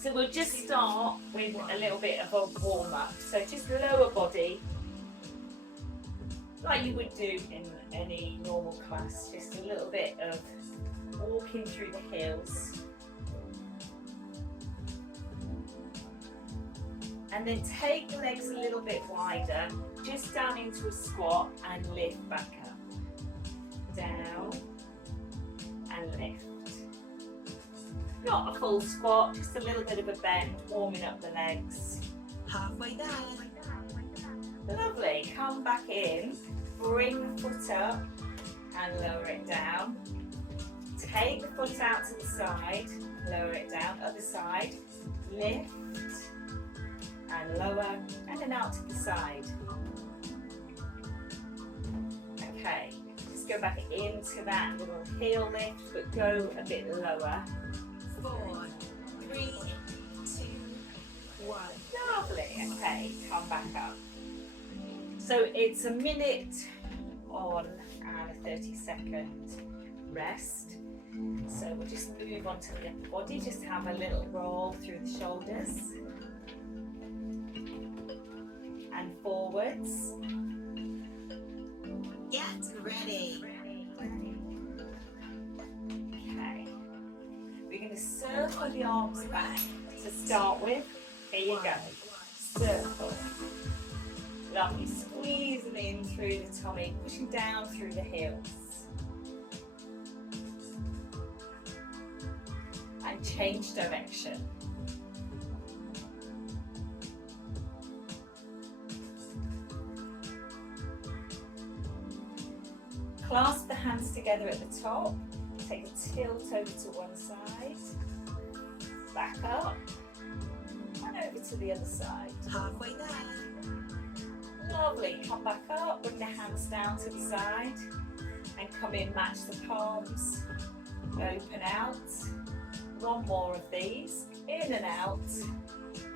So we'll just start with a little bit of a warm-up. So just lower body, like you would do in any normal class, just a little bit of walking through the heels. And then take the legs a little bit wider, just down into a squat and lift back up. Down and lift. Not a full squat, just a little bit of a bend, warming up the legs. Halfway there. Lovely, come back in, bring the foot up and lower it down. Take the foot out to the side, lower it down, other side, lift and lower, and then out to the side. Okay, just go back into that little heel lift, but go a bit lower. 4, 3, 2, 1. Lovely, okay, come back up. So it's a minute on and a 30-second rest. So we'll just move on to the upper body, just have a little roll through the shoulders and forwards. Get ready. Okay, we're going to circle the arms back to start with. Here you go, circle. Lovely, squeeze them in through the tummy, pushing down through the heels. And change direction. Clasp the hands together at the top, take a tilt over to one side, back up, and over to the other side. Halfway there. Lovely, come back up, bring the hands down to the side, and come in, match the palms, open out. One more of these, in and out,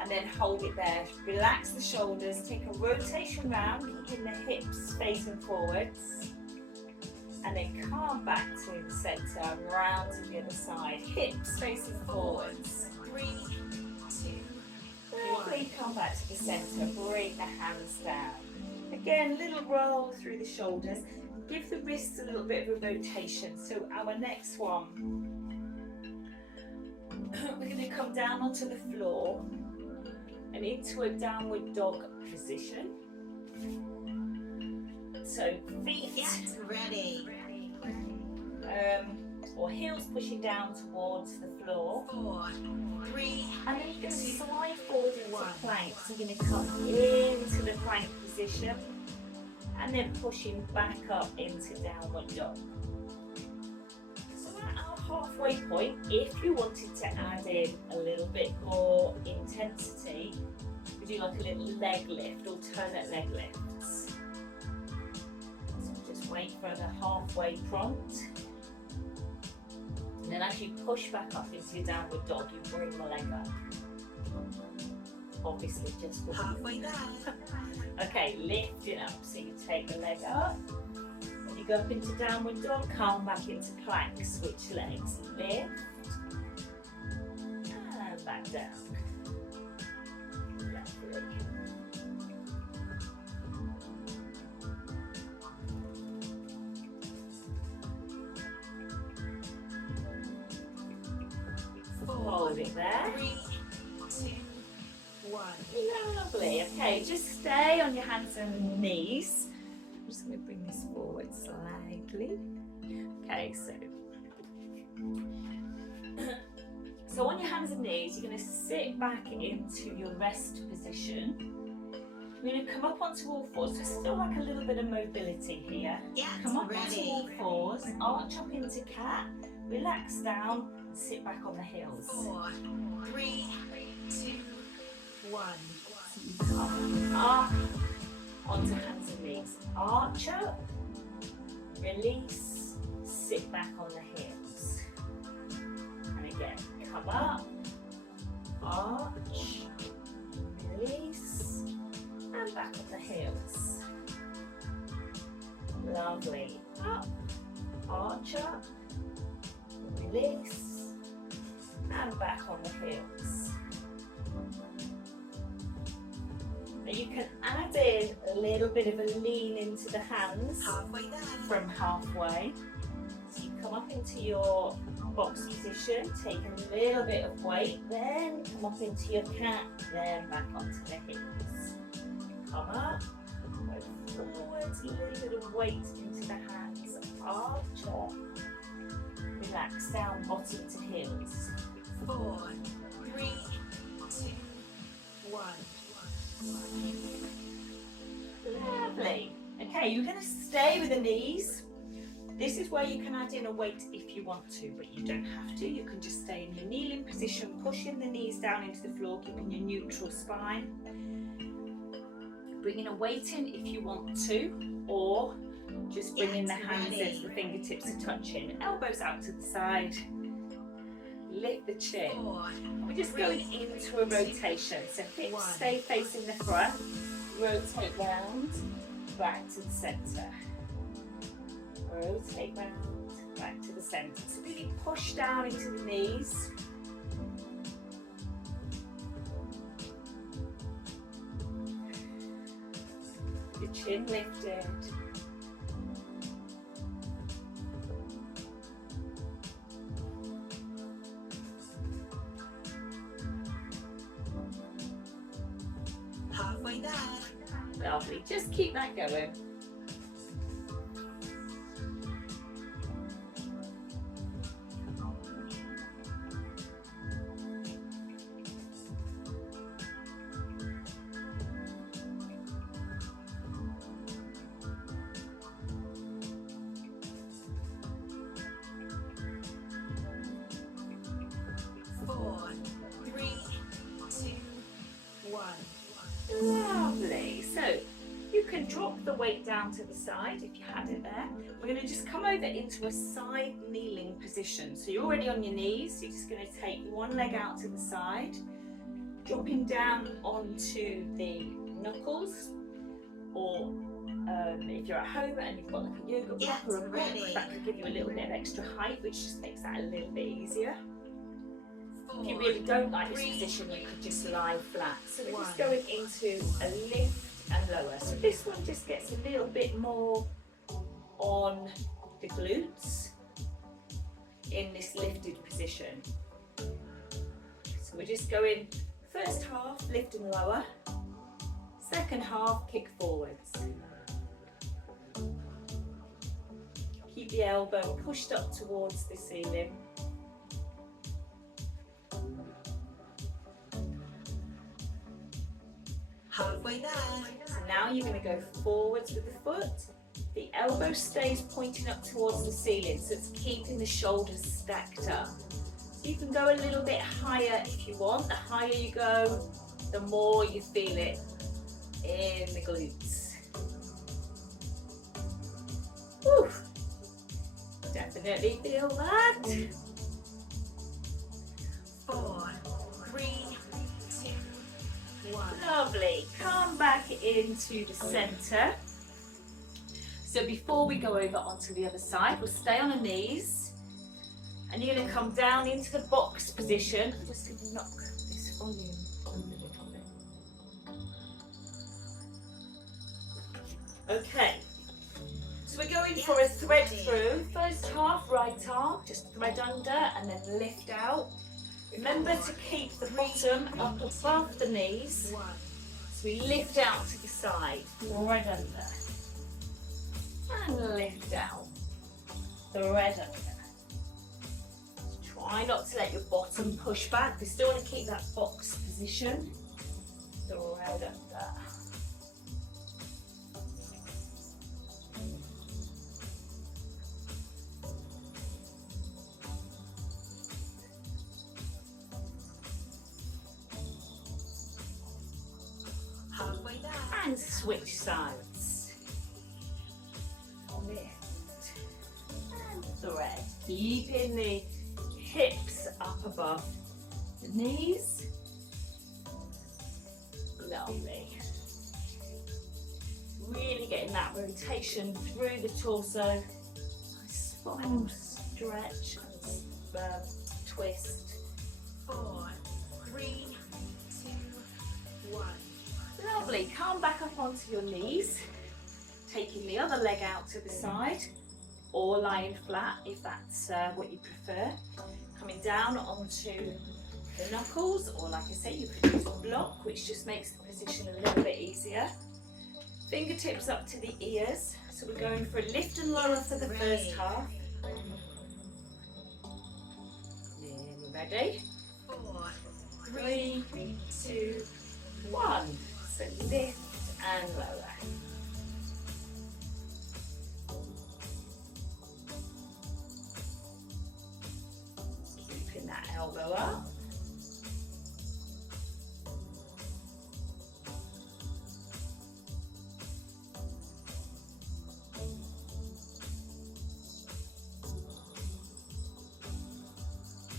and then hold it there. Relax the shoulders, take a rotation round, keeping the hips facing forwards. And then come back to the centre and round to the other side. Hips facing forwards. 3, 2, Lovely, come back to the centre, bring the hands down. Again, little roll through the shoulders. Give the wrists a little bit of a rotation. So our next one, we're going to come down onto the floor and into a downward dog position. So feet Get ready. Or heels pushing down towards the floor. 4, 3, And then you're going to slide forward into plank. So you're going to come into the plank position and then pushing back up into downward dog. So at our halfway point, if you wanted to add in a little bit more intensity, we do like a little leg lift, alternate leg lifts. So just wait for the halfway prompt. And then as you push back up into your downward dog, you bring the leg up. Obviously just for halfway there. Okay, lift it up. So you take the leg up, and you go up into downward dog, come back into plank, switch legs, lift, and back down. Lovely. Hold it there. 3, 2, 1. Lovely. Okay, just stay on your hands and knees. I'm just going to bring this forward slightly. Okay, so on your hands and knees, you're going to sit back into your rest position. You're going to come up onto all fours. So still like a little bit of mobility here. Come up onto all fours, arch up into cat, relax down, and sit back on the heels. 4, 3, 2, 1. Come up onto hands and knees. Arch up, release, sit back on the heels. And again, come up, arch, release, and back on the heels. Lovely. Up, arch up, release, and back on the heels. And you can add in a little bit of a lean into the hands Halfway there. from halfway. So you come up into your box position, take a little bit of weight, then come up into your cat, then back onto the heels. Come up, go forwards, a little bit of weight into the hands, arch up, relax down bottom to heels. 4, 3, 2, 1. Lovely. Okay, you're going to stay with the knees. This is where you can add in a weight if you want to, but you don't have to. You can just stay in your kneeling position, pushing the knees down into the floor, keeping your neutral spine. Bringing a weight in if you want to, or just bringing the hands as the fingertips are touching. Elbows out to the side. Lift the chin. 4, We're just going into a rotation. So hips stay facing the front. Rotate round, back to the centre. Rotate round, back to the centre. So really push down into the knees. The chin lifted. halfway there. Lovely, just keep that going. Lovely. So you can drop the weight down to the side if you had it there. We're going to just come over into a side kneeling position. So you're already on your knees. You're just going to take one leg out to the side, dropping down onto the knuckles, or if you're at home and you've got like a yoga block or a block, that could give you a little bit of extra height, which just makes that a little bit easier. If you really don't like this position, you could just lie flat. So we're just going into a lift and lower. So this one just gets a little bit more on the glutes in this lifted position. So we're just going first half, lift and lower. Second half, kick forwards. Keep the elbow pushed up towards the ceiling. Halfway there. So now you're going to go forwards with the foot. The elbow stays pointing up towards the ceiling, so it's keeping the shoulders stacked up. So you can go a little bit higher if you want. The higher you go, the more you feel it in the glutes. Whew. Definitely feel that. 4, 3, 2, 1. Lovely. Come back into the centre. So before we go over onto the other side, we'll stay on the knees. And you're going to come down into the box position. I'm just going to knock this volume a little bit. Okay. So we're going for a thread through. First half, right arm, just thread under and then lift out. Remember to keep the bottom up above the knees. 1. So we lift out to the side, thread under. And lift out, thread under. Try not to let your bottom push back. We still want to keep that box position. Thread under. Halfway there. And switch sides. Lift and thread. Keeping the hips up above the knees. Lovely. Really getting that rotation through the torso. Spinal stretch and twist. 4, 3, 2, 1. Lovely. come back up onto your knees, taking the other leg out to the side, or lying flat if that's what you prefer. Coming down onto the knuckles, or like I say, you could use a block, which just makes the position a little bit easier. Fingertips up to the ears. So we're going for a lift and lower for the first half. Nearly ready. 4, 3, 2, 1. So lift and lower. Keeping that elbow up.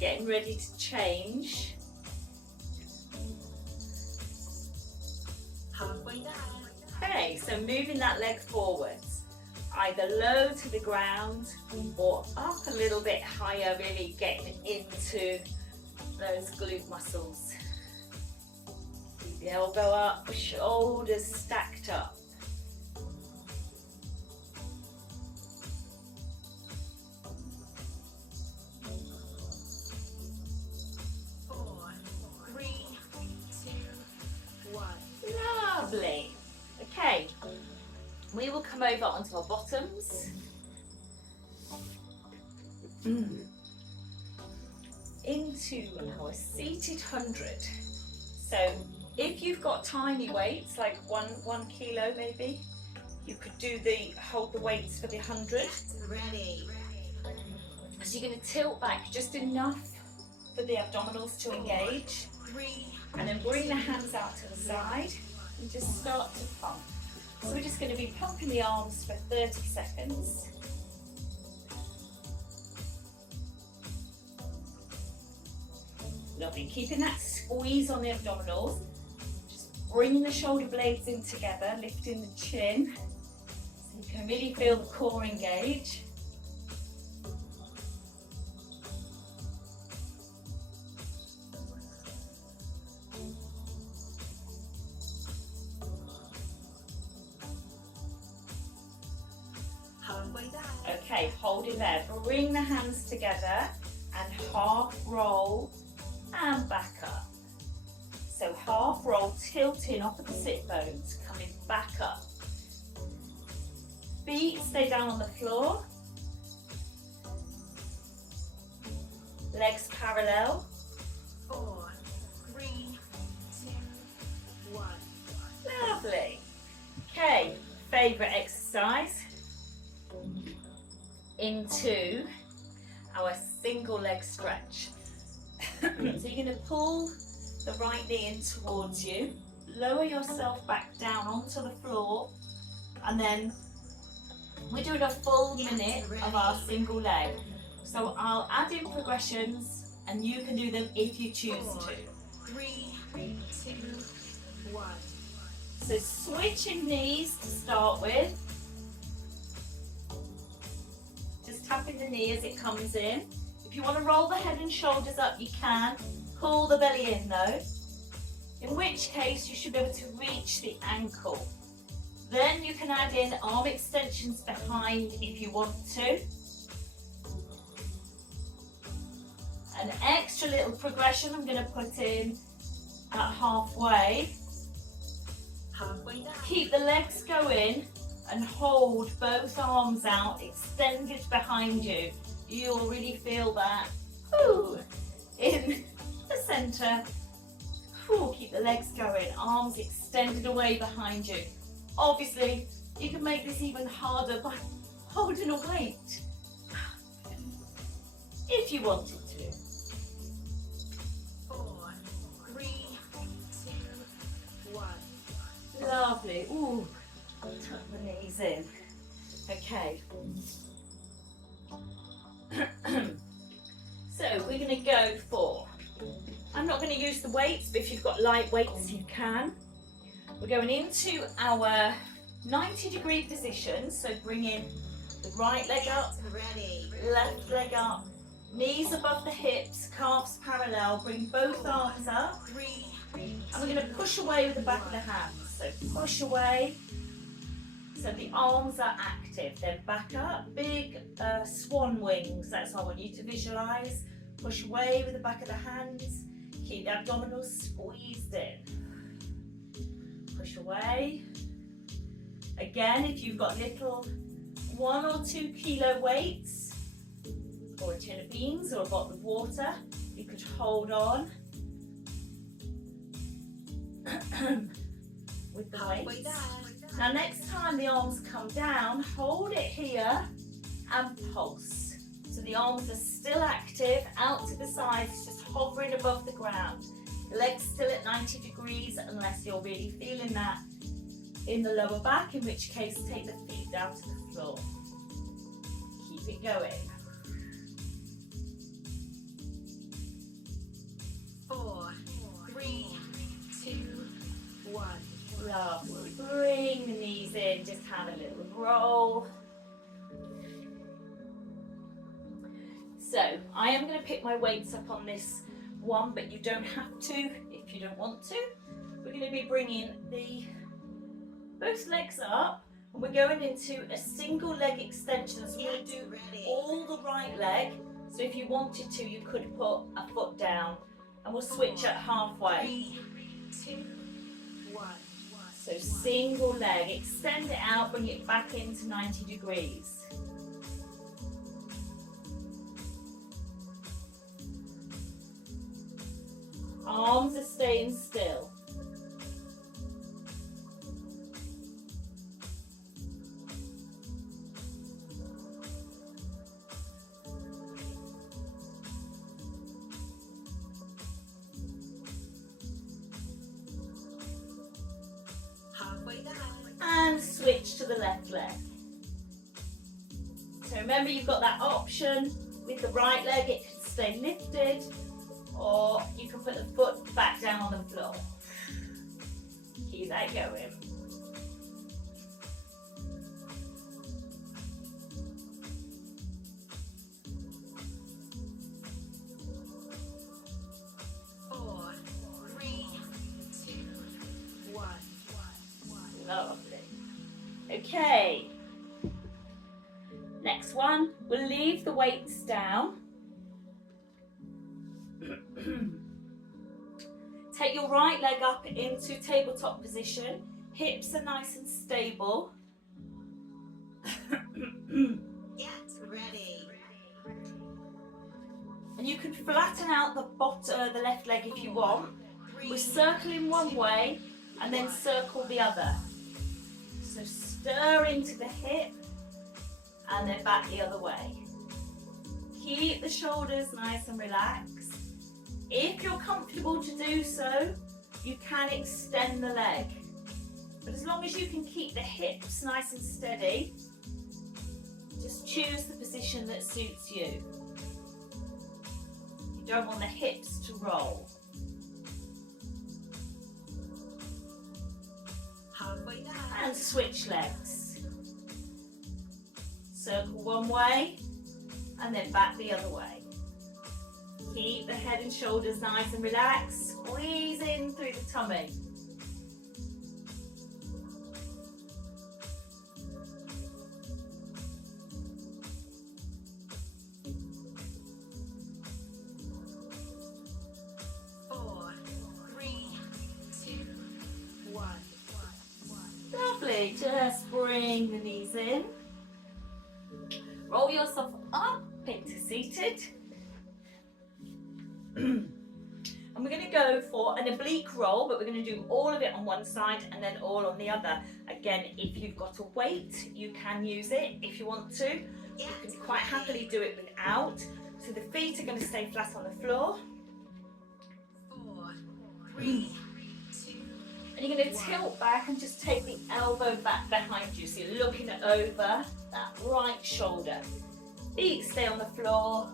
Getting ready to change. halfway down, Okay, so moving that leg forwards, either low to the ground or up a little bit higher, really getting into those glute muscles. Keep the elbow up, shoulders stacked up. four, three, two, one. Lovely. Okay, we will come over onto our bottoms. Into our seated 100. So if you've got tiny weights, like one kilo maybe, you could do hold the weights for the 100. Ready. So you're going to tilt back just enough for the abdominals to engage, 3, and then bring the hands out to the side and just start to pump. So we're just going to be pumping the arms for 30 seconds. Lovely, keeping that squeeze on the abdominals, just bringing the shoulder blades in together, lifting the chin, so you can really feel the core engage. halfway down, Okay, hold it there. Bring the hands together and half roll and back up. So half roll, tilting off of the sit bones, coming back up. Feet stay down on the floor. Legs parallel. 4, 3, 2, 1. Lovely. Okay, favourite exercise. Into our single leg stretch. So you're going to pull the right knee in towards you, lower yourself back down onto the floor, and then we're doing a full minute of our single leg. So I'll add in progressions and you can do them if you choose 4, to. 3, 2, 1. So switching knees to start with. Just tapping the knee as it comes in. If you want to roll the head and shoulders up, you can. Pull the belly in though. In which case you should be able to reach the ankle. Then you can add in arm extensions behind if you want to. An extra little progression I'm going to put in at halfway. Halfway down, Keep the legs going and hold both arms out, extended behind you. You'll really feel that in the centre. Keep the legs going, arms extended away behind you. Obviously, you can make this even harder by holding a weight if you wanted to. 4, 3, 2, 1. Lovely. Ooh, tuck the knees in. Okay. So we're going to go for, I'm not going to use the weights, but if you've got light weights, you can. We're going into our 90-degree position. So bring in the right leg up, Ready. left leg up, knees above the hips, calves parallel. Bring both arms up. 3, And we're going to push away with the back of the hands. So push away. So the arms are active. Then back up, big swan wings. That's what I want you to visualize. Push away with the back of the hands. Keep the abdominals squeezed in. Push away. Again, if you've got little 1 or 2 kilo weights, or a tin of beans or a bottle of water, you could hold on with the weights. Now next time the arms come down, hold it here and pulse. So the arms are still active, out to the sides, just hovering above the ground. The legs still at 90 degrees unless you're really feeling that in the lower back, in which case take the feet down to the floor. Keep it going. 4, 3, 2, 1. Lovely. Bring the knees in, just have a little roll. So I am going to pick my weights up on this one, but you don't have to if you don't want to. We're going to be bringing both legs up, and we're going into a single leg extension. So we're going to do all the right leg. So if you wanted to, you could put a foot down, and we'll switch at halfway. 3, 2, 1. So single leg, extend it out, bring it back into 90 degrees. Arms are staying still. Halfway down. And switch to the left leg. So remember, you've got that option with the right leg, it can stay lifted, or you can put the foot back down on the floor. Keep that going. Four, 3, 2, 1. Lovely. Okay. Next one, we'll leave the weights down. Take your right leg up into tabletop position. Hips are nice and stable. Get ready. And you can flatten out the left leg if you want. We're circling one way and then circle the other. So stir into the hip and then back the other way. Keep the shoulders nice and relaxed. If you're comfortable to do so, you can extend the leg. But as long as you can keep the hips nice and steady, just choose the position that suits you. You don't want the hips to roll. Halfway down. And switch legs. Circle one way and then back the other way. Keep the head and shoulders nice and relaxed. Squeeze in through the tummy. Four, 3, 2, 1. Lovely. Just bring the knees in. Roll yourself up into seated. And we're going to go for an oblique roll, but we're going to do all of it on one side and then all on the other. Again, if you've got a weight, you can use it if you want to. You can quite happily do it without. So the feet are going to stay flat on the floor. 4, 3, 2. And you're going to tilt back and just take the elbow back behind you. So you're looking over that right shoulder. Feet stay on the floor.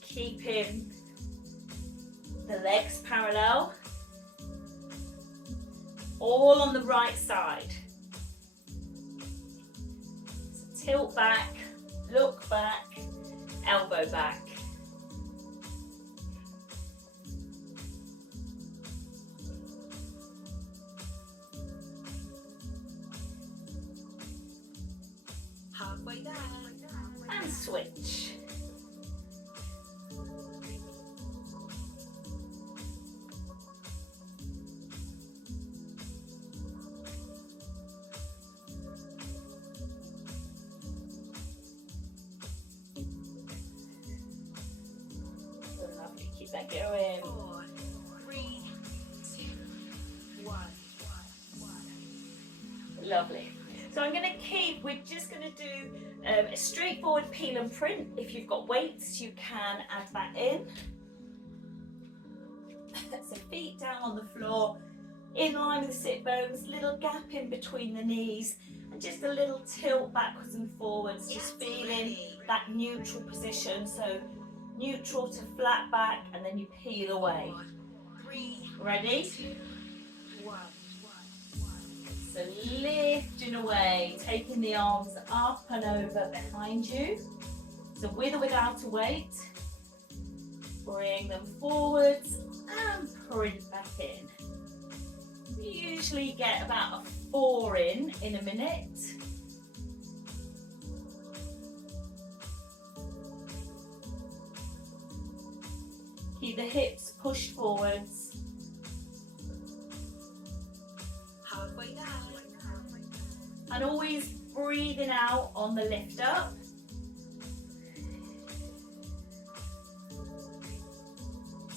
Keeping the legs parallel. All on the right side. So tilt back, look back, elbow back. Halfway there. And switch. Lovely, keep that going. 4, 3, 2, 1. Lovely. So I'm going to keep, we're just going to do a straightforward peel and print. If you've got weights, you can add that in. So feet down on the floor, in line with the sit bones, little gap in between the knees, and just a little tilt backwards and forwards, just feeling that neutral position. So neutral to flat back, and then you peel away. 4, 3, Ready? 2, 1. So lifting away, taking the arms up and over behind you. So with or without a weight, bring them forwards and print back in. We usually get about a 4 in a minute. Keep the hips pushed forwards. Halfway there. And always breathing out on the lift up.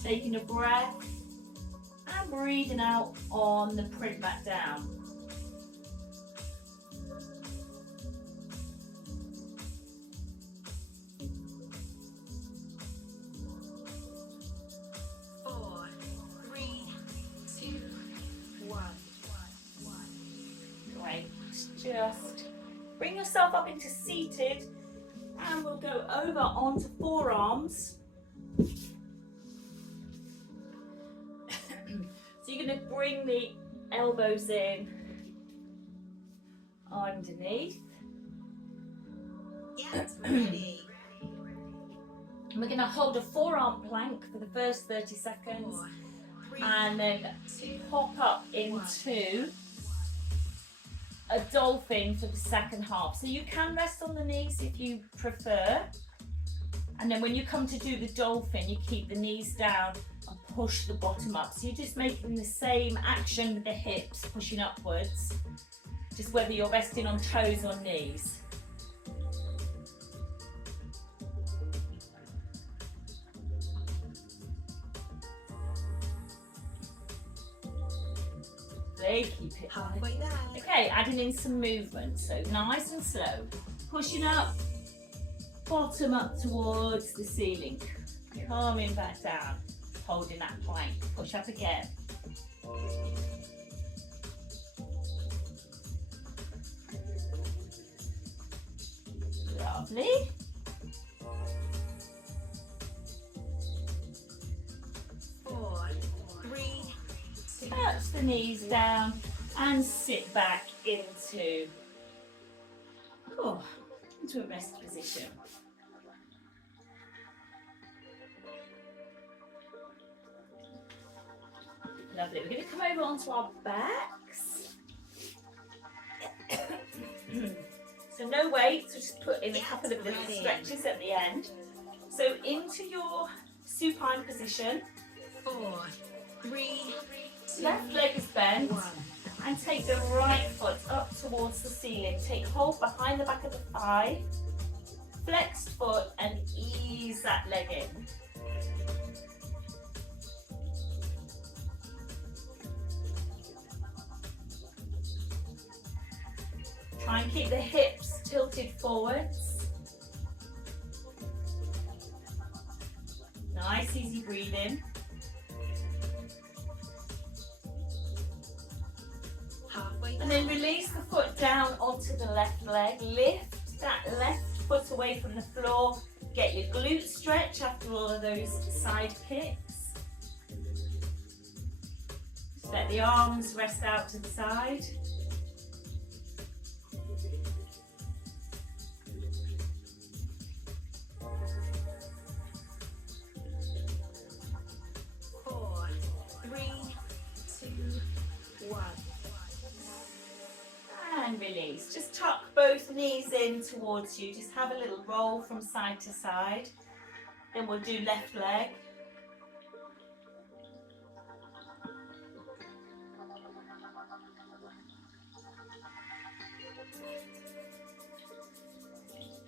Taking a breath and breathing out on the print back down. Four, three, two, one. Great. Just bring yourself up into seated, and we'll go over onto forearms. So you're going to bring the elbows in underneath. Get ready. And we're going to hold a forearm plank for the first 30 seconds, 4, 3, and then 2, hop up into a dolphin for the second half. So you can rest on the knees if you prefer. And then when you come to do the dolphin, you keep the knees down and push the bottom up. So you're just making the same action with the hips, pushing upwards, just whether you're resting on toes or knees. Keep it halfway there. Okay, adding in some movement, so nice and slow. Pushing up, bottom up towards the ceiling. Coming back down, holding that plank. Push up again. Lovely. Four, three, two, Touch the knees down and sit back into a rest position. Lovely. We're going to come over onto our backs. So no weight, so just put in a couple of little stretches at the end. So into your supine position. 4, 3, 2, Left leg is bent. 1. And take the right foot up towards the ceiling. Take hold behind the back of the thigh. Flexed foot and ease that leg in. Try and keep the hips tilted forwards. Nice, easy breathing. And then release the foot down onto the left leg. Lift that left foot away from the floor. Get your glute stretch after all of those side kicks. Just let the arms rest out to the side. and release. Just tuck both knees in towards you. Just have a little roll from side to side. Then we'll do left leg.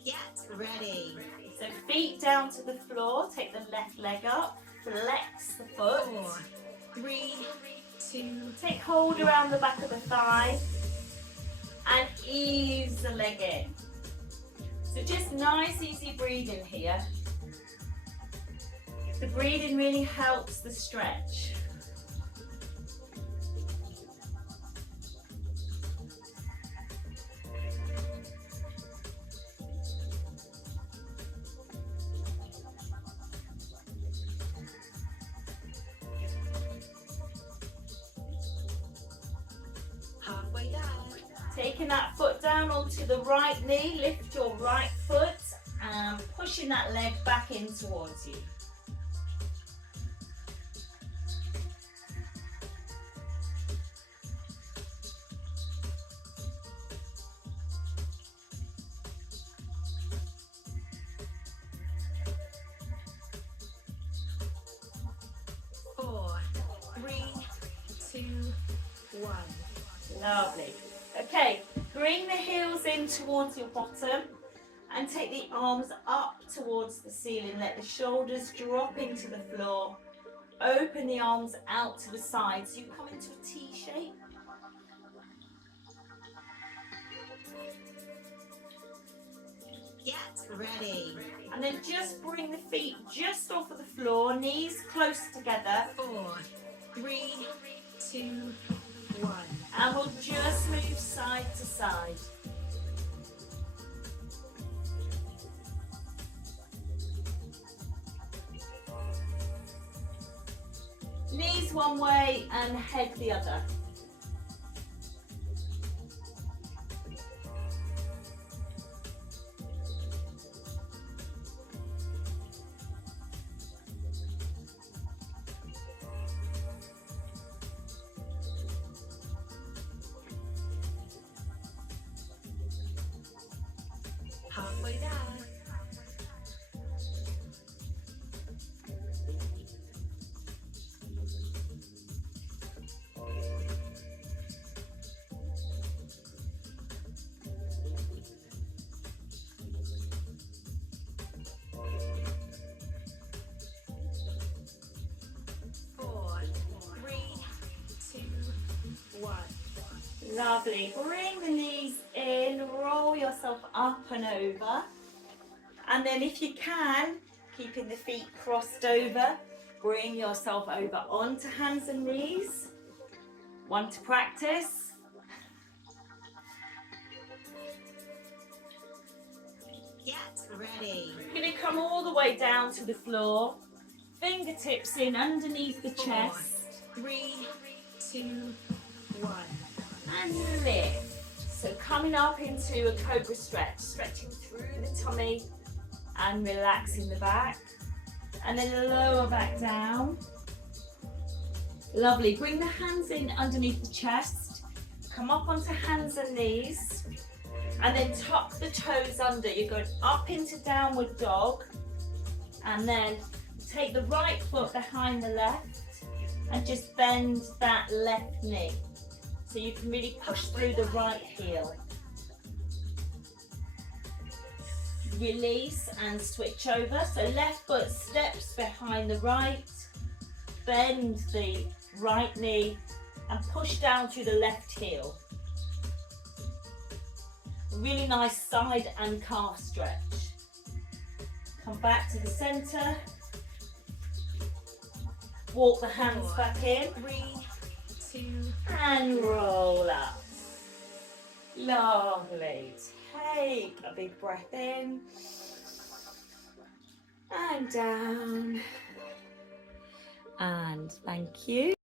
Get ready. So feet down to the floor. Take the left leg up. Flex the foot. 4, 3, 2, Take hold around the back of the thigh. And ease the leg in. So just nice, easy breathing here. The breathing really helps the stretch. halfway down. Taking that foot down onto the right knee, lift your right foot and pushing that leg back in towards you. Four, 3, 2, 1. Lovely. Okay, bring the heels in towards your bottom and take the arms up towards the ceiling. Let the shoulders drop into the floor. Open the arms out to the side so you come into a T shape. Get ready. And then just bring the feet just off of the floor, knees close together. 4, 3, 2, 1. And we'll just move side to side. Knees one way and head the other. Halfway down. Four, 3, 2, 1. Lovely. Bring the knees in, roll yourself up and over. And then if you can, keeping the feet crossed over, bring yourself over onto hands and knees. One to practice. Get ready. You're going to come all the way down to the floor. Fingertips in underneath the 4, chest. 3, 2, 1. And lift. So coming up into a cobra stretch, stretching through the tummy and relaxing the back. And then lower back down. Lovely. Bring the hands in underneath the chest. Come up onto hands and knees. And then tuck the toes under. You're going up into downward dog. And then take the right foot behind the left and just bend that left knee. So you can really push through the right heel. Release and switch over. So left foot steps behind the right. Bend the right knee and push down through the left heel. Really nice side and calf stretch. Come back to the center. Walk the hands back in. 3, 2, And roll up. Lovely. Take a big breath in. And down. And thank you.